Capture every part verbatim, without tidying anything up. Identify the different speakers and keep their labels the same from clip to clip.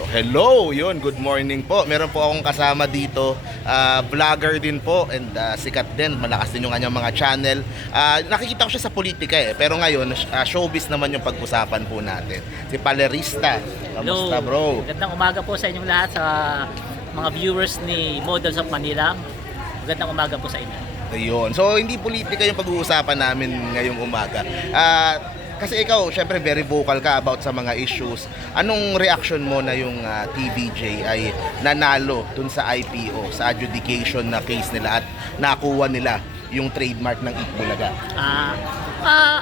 Speaker 1: Hello, yun, good morning po. Meron po akong kasama dito, ah, vlogger din po and ah, sikat din, malakas din yung kanyang mga channel. Ah, nakikita ko siya sa politika eh, pero ngayon ah, showbiz naman yung pag-usapan po natin. Si Palerista. Kamusta, bro?
Speaker 2: Magandang umaga po sa inyong lahat, sa mga viewers ni Models of Manila. Magandang umaga po sa inyo.
Speaker 1: Ayun. So, hindi politika yung pag-uusapan namin ngayong umaga. Ah, kasi ikaw, syempre very vocal ka about sa mga issues. Anong reaction mo na yung ah, T V J ay nanalo dun sa I P O, sa adjudication na case nila at nakuha nila yung trademark ng Itbulaga?
Speaker 2: Ah, ah,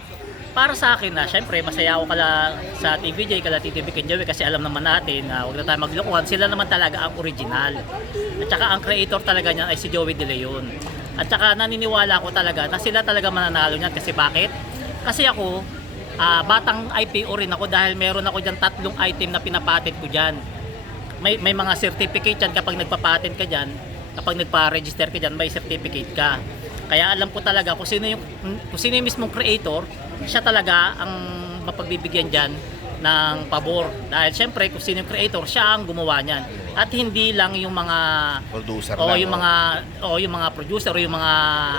Speaker 2: para sa akin na, syempre masaya ako kala sa T V J, kala T V Kenjawi, kasi alam naman natin na huwag na tayo maglokohan, sila naman talaga ang original. At saka ang creator talaga niyan ay si Joey De Leon. At saka naniniwala ko talaga na sila talaga mananalo niyan. Kasi bakit? Kasi ako, ah, batang I P O rin ako dahil meron ako dyan tatlong item na pinapatent ko dyan. May, may mga certificate dyan kapag nagpapatent ka dyan, kapag nagpa-register ka dyan, may certificate ka. Kaya alam ko talaga kung sino yung, kung sino yung mismong creator, siya talaga ang mapagbibigyan dyan ng pabor. Dahil syempre kung sino yung creator, siya ang gumawa niyan. At hindi lang yung mga
Speaker 1: Producer
Speaker 2: o
Speaker 1: lang,
Speaker 2: yung
Speaker 1: oh.
Speaker 2: mga o yung mga producer o yung mga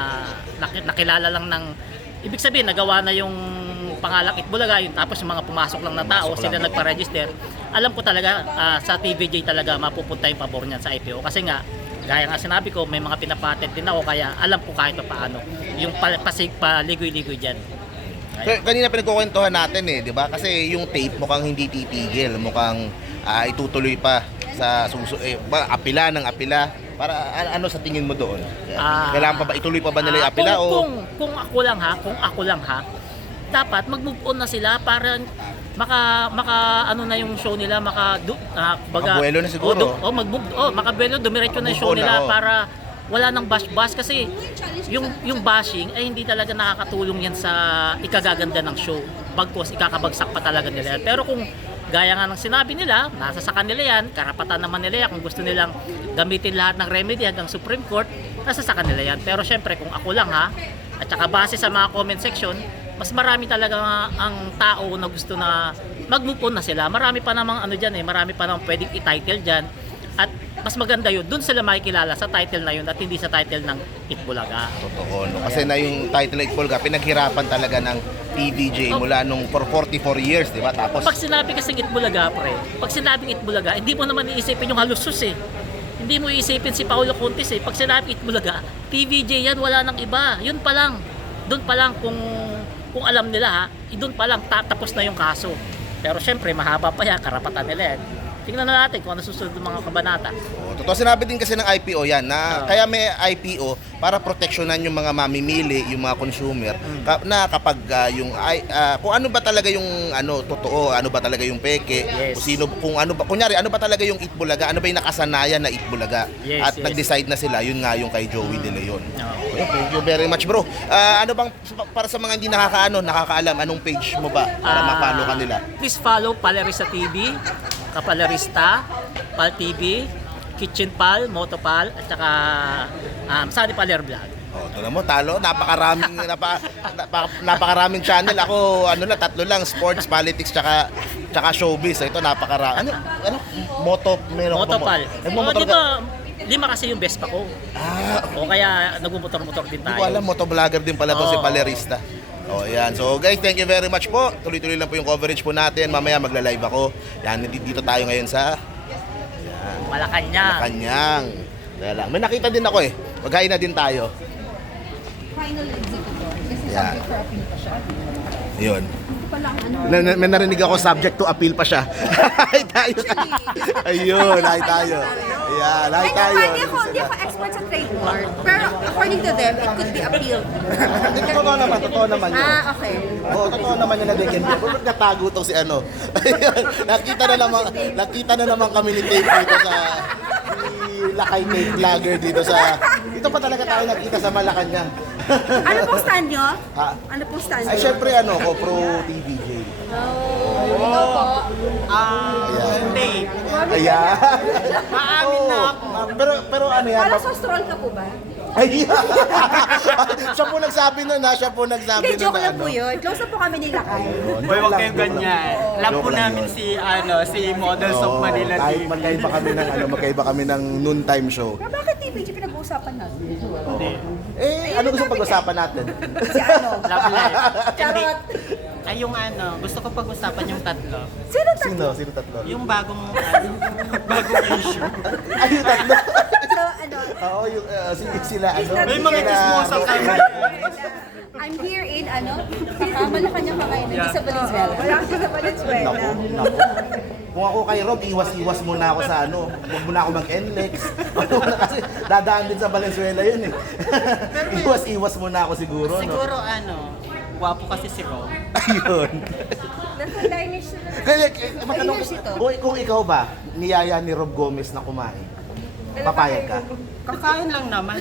Speaker 2: nak- nakilala lang ng, ibig sabihin nagawa na yung pangalang Itbulaga, yun, tapos yung mga pumasok lang na tao,
Speaker 1: Pumasok
Speaker 2: sila
Speaker 1: lang.
Speaker 2: nagpa-register. Alam ko talaga ah, sa T V J talaga mapupunta yung pabor niyan sa I P O. Kasi nga, gaya nga sinabi ko, may mga pinapatent din ako, kaya alam ko kahit pa paano yung pa, pasig, paligoy-ligoy dyan.
Speaker 1: So, kanina pinagkukwentuhan natin eh, di ba? Kasi yung tape mukhang hindi titigil, mukhang ah, itutuloy pa sa suso eh, ba, apila ng apila. Para a- ano sa tingin mo doon?
Speaker 2: Ah,
Speaker 1: Kailangan pa ba ituloy pa ba nila yung
Speaker 2: Ah,
Speaker 1: apila
Speaker 2: kung,
Speaker 1: o
Speaker 2: kung, kung ako lang ha, kung ako lang ha, dapat mag-move on na sila para maka maka ano na yung show nila, maka du, ah, baga,
Speaker 1: Makabuelo na siguro.
Speaker 2: Oh, du, oh mag-move, oh, makabuelo, dumiretso na yung show
Speaker 1: Move on na,
Speaker 2: nila
Speaker 1: oh.
Speaker 2: para wala nang bash-bash, kasi yung yung bashing ay hindi talaga nakakatulong yan sa ikagaganda ng show. Bagkus ikakabagsak pa talaga nila yan. Pero kung gaya nga ng sinabi nila, nasa sa kanila yan, karapatan naman nila yan. Kung gusto nilang gamitin lahat ng remedy hanggang Supreme Court, nasa sa kanila yan. Pero syempre kung ako lang ha, at saka base sa mga comment section, mas marami talaga nga ang tao na gusto na mag-move on na sila. Marami pa namang ano dyan eh, marami pa namang pwedeng i-title dyan. At mas maganda yun, dun sila makikilala sa title na yun at hindi sa title ng Itbulaga.
Speaker 1: totoo, no? Kasi na yung title ng Itbulaga, pinaghirapan talaga ng T V J mula nung for forty-four years, di ba? Tapos
Speaker 2: Pag sinabi kasing Itbulaga, pre, pag sinabing Itbulaga, hindi mo naman iisipin yung halusos eh. Hindi mo iisipin si Paulo Contis eh. Pag sinabing Itbulaga, T V J yan, wala nang iba. Yun pa lang. Doon pa lang kung kung alam nila ha, doon pa lang tatapos na yung kaso. Pero syempre, mahaba pa yan, karapatan nila yan. Tingnan na natin kung ano susunod ng mga kabanata.
Speaker 1: oh, totoo, sinabi din kasi ng I P O yan na
Speaker 2: Oo.
Speaker 1: kaya may I P O para proteksyonan yung mga mamimili, yung mga consumer ka- na kapag ah, yung ay- ah, kung ano ba talaga yung ano totoo, ano ba talaga yung peke,
Speaker 2: Yes.
Speaker 1: kung sino kung ano ba kunyari ano ba talaga yung Itbulaga, ano ba yung nakasanayan na Itbulaga.
Speaker 2: Yes,
Speaker 1: At
Speaker 2: yes.
Speaker 1: nag-decide na sila, yun nga yung kay Joey De Leon.
Speaker 2: Oo.
Speaker 1: Okay, thank you very much, bro. Ah, ano bang para sa mga hindi nakakaano, nakakaalam, anong page mo ba para
Speaker 2: Ah,
Speaker 1: ma-follow ka nila?
Speaker 2: Please follow Palerista T V, Kapalerista, Pal T V, Kitchen Pal, Motopal, at saka um, Sunny Paler Vlog.
Speaker 1: Oh, ito na mo, talo. Napakaraming napa, napa, napakaraming channel. Ako ano lang, tatlo lang, sports, politics, tsaka tsaka showbiz. Ito napakarami. Ano ano moto meron ka ba mo?
Speaker 2: Motopal.
Speaker 1: Eh,
Speaker 2: Oh,
Speaker 1: motor
Speaker 2: dito,
Speaker 1: ka?
Speaker 2: lima kasi yung best pa ko.
Speaker 1: Ah,
Speaker 2: O kaya nagmumotor-motor din
Speaker 1: hindi
Speaker 2: tayo.
Speaker 1: ko alam, motovlogger din pala to si
Speaker 2: Oo.
Speaker 1: Palerista. Oh, yan. So guys, thank you very much po. Tuloy-tuloy lang po yung coverage po natin. Mamaya magla-live ako. Yan, dito tayo ngayon sa
Speaker 2: Malacanang.
Speaker 1: Kanyang. Kaya lang. May nakita din ako eh. Maghain na din tayo.
Speaker 3: Final executor. Kasi
Speaker 1: Yeah.
Speaker 3: subject for appeal pa siya.
Speaker 1: Yun.
Speaker 3: Hindi pa lang ano.
Speaker 1: Na, na, may narinig ako, subject to appeal pa siya. Ay tayo. Ayun, ay tayo. Ayan, ay
Speaker 3: Ay,
Speaker 1: tayo.
Speaker 3: naman, hindi ako, hindi ako expert sa trademark. Pero according to them, it could be appealed.
Speaker 1: Hindi, totoo naman, totoo naman yun.
Speaker 3: Ah, okay.
Speaker 1: Oo, totoo naman yun na din. Hindi ko natago tong si ano. Ayun, nakita na naman, nakita na naman kami ni Tate dito sa si Lakay Tate Vlogger dito sa dito pa talaga tayo nakita sa Malacanang.
Speaker 3: Ano pong stand nyo?
Speaker 1: Ha?
Speaker 3: Ano pong stand
Speaker 1: Ay
Speaker 3: nyo?
Speaker 1: syempre ano ko pro T V J.
Speaker 3: Oh, ikaw po.
Speaker 1: Ayan.
Speaker 2: Hindi.
Speaker 1: Ayan.
Speaker 2: Maamin na
Speaker 1: Oo.
Speaker 2: ako.
Speaker 1: Ah, Pero pero ano yan?
Speaker 3: Wala sa stroll ka po ba?
Speaker 1: Ay, siya po nagsabi nun ha, siya po nagsabi
Speaker 3: Hindi,
Speaker 1: nun
Speaker 3: joke
Speaker 1: na
Speaker 3: lang po
Speaker 1: ano.
Speaker 3: yun. Close na po kami ni Lakay.
Speaker 4: Boy, wag kayong ganyan. Love
Speaker 1: Joke
Speaker 4: po
Speaker 1: lang
Speaker 4: namin
Speaker 1: yun.
Speaker 4: si, ano, si Models of
Speaker 1: Oo,
Speaker 4: Manila
Speaker 1: kahit
Speaker 4: T V.
Speaker 1: magkaiba kami ng ano, magkaiba kami ng noontime show.
Speaker 3: Pero bakit T V G pinag-uusapan natin?
Speaker 4: Hindi.
Speaker 1: Eh, ano gusto pag-usapan natin?
Speaker 3: Si ano?
Speaker 4: Love life. Hindi.
Speaker 3: Charot.
Speaker 4: Ay, yung ano, gusto ko pag-usapan yung tatlo.
Speaker 3: Sino tatlo?
Speaker 1: Sino? Sino tatlo?
Speaker 4: Yung bagong, ano, bagong issue.
Speaker 1: Ay, yung tatlo.
Speaker 3: So, ano?
Speaker 1: Oo, yung, uh, si, sila, ano?
Speaker 4: May mga
Speaker 1: sila-
Speaker 4: chismosa kami.
Speaker 3: I'm here in, ano? Ah, Malacanang ka ngayon, hindi sa Valenzuela. Wala kasi sa Valenzuela.
Speaker 1: Naku, naku. Kung ako kay Rob, iwas-iwas muna ako sa ano, huwag muna ako mag-N-Lex. Kasi dadaan din sa Valenzuela yun eh. Iwas-iwas muna ako siguro, no?
Speaker 4: Siguro, ano, gwapo kasi si Ron.
Speaker 1: Ayun.
Speaker 3: Nasa lineage sila.
Speaker 1: Kaya, eh, magtanong,
Speaker 3: Ayos ito.
Speaker 1: kung, kung ikaw ba, niyaya ni Rob Gomez na kumain, papayag ka?
Speaker 4: Kakain lang naman.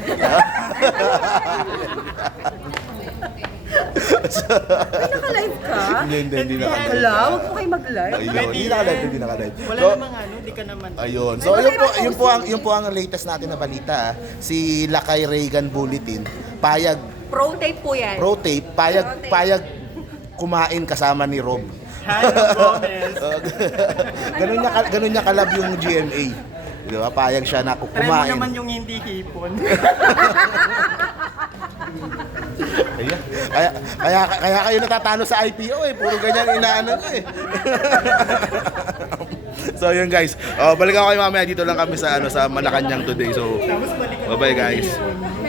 Speaker 3: Ay, naka-live ka?
Speaker 1: Hindi, hindi, hindi na
Speaker 3: Wala, huwag po kayo mag-live.
Speaker 1: Ayun, hindi naka-live, hindi naka-live.
Speaker 4: Wala
Speaker 1: So,
Speaker 4: namang ano, di ka naman.
Speaker 1: ayun. So, yun po, yun po ang, yun po ang latest natin na balita. ah. Si Lakay Reagan Bulletin, payag,
Speaker 3: Pro tape po yan.
Speaker 1: pro tape, payag, payag kumain kasama ni Rob.
Speaker 4: Hi, Gomez.
Speaker 1: ganun niya, ka- ganun niya kalab yung G M A. Di ba? Payag siya na
Speaker 4: Try mo
Speaker 1: kumain.
Speaker 4: naman yung hindi hipon.
Speaker 1: Kaya, kaya, kaya, kaya kayo natatalo sa I P O eh. Puro ganyan inaano nyo eh. So yun guys. Oh, balik ako kayo mamaya. Dito lang kami sa ano sa Malacanang today. So bye bye guys.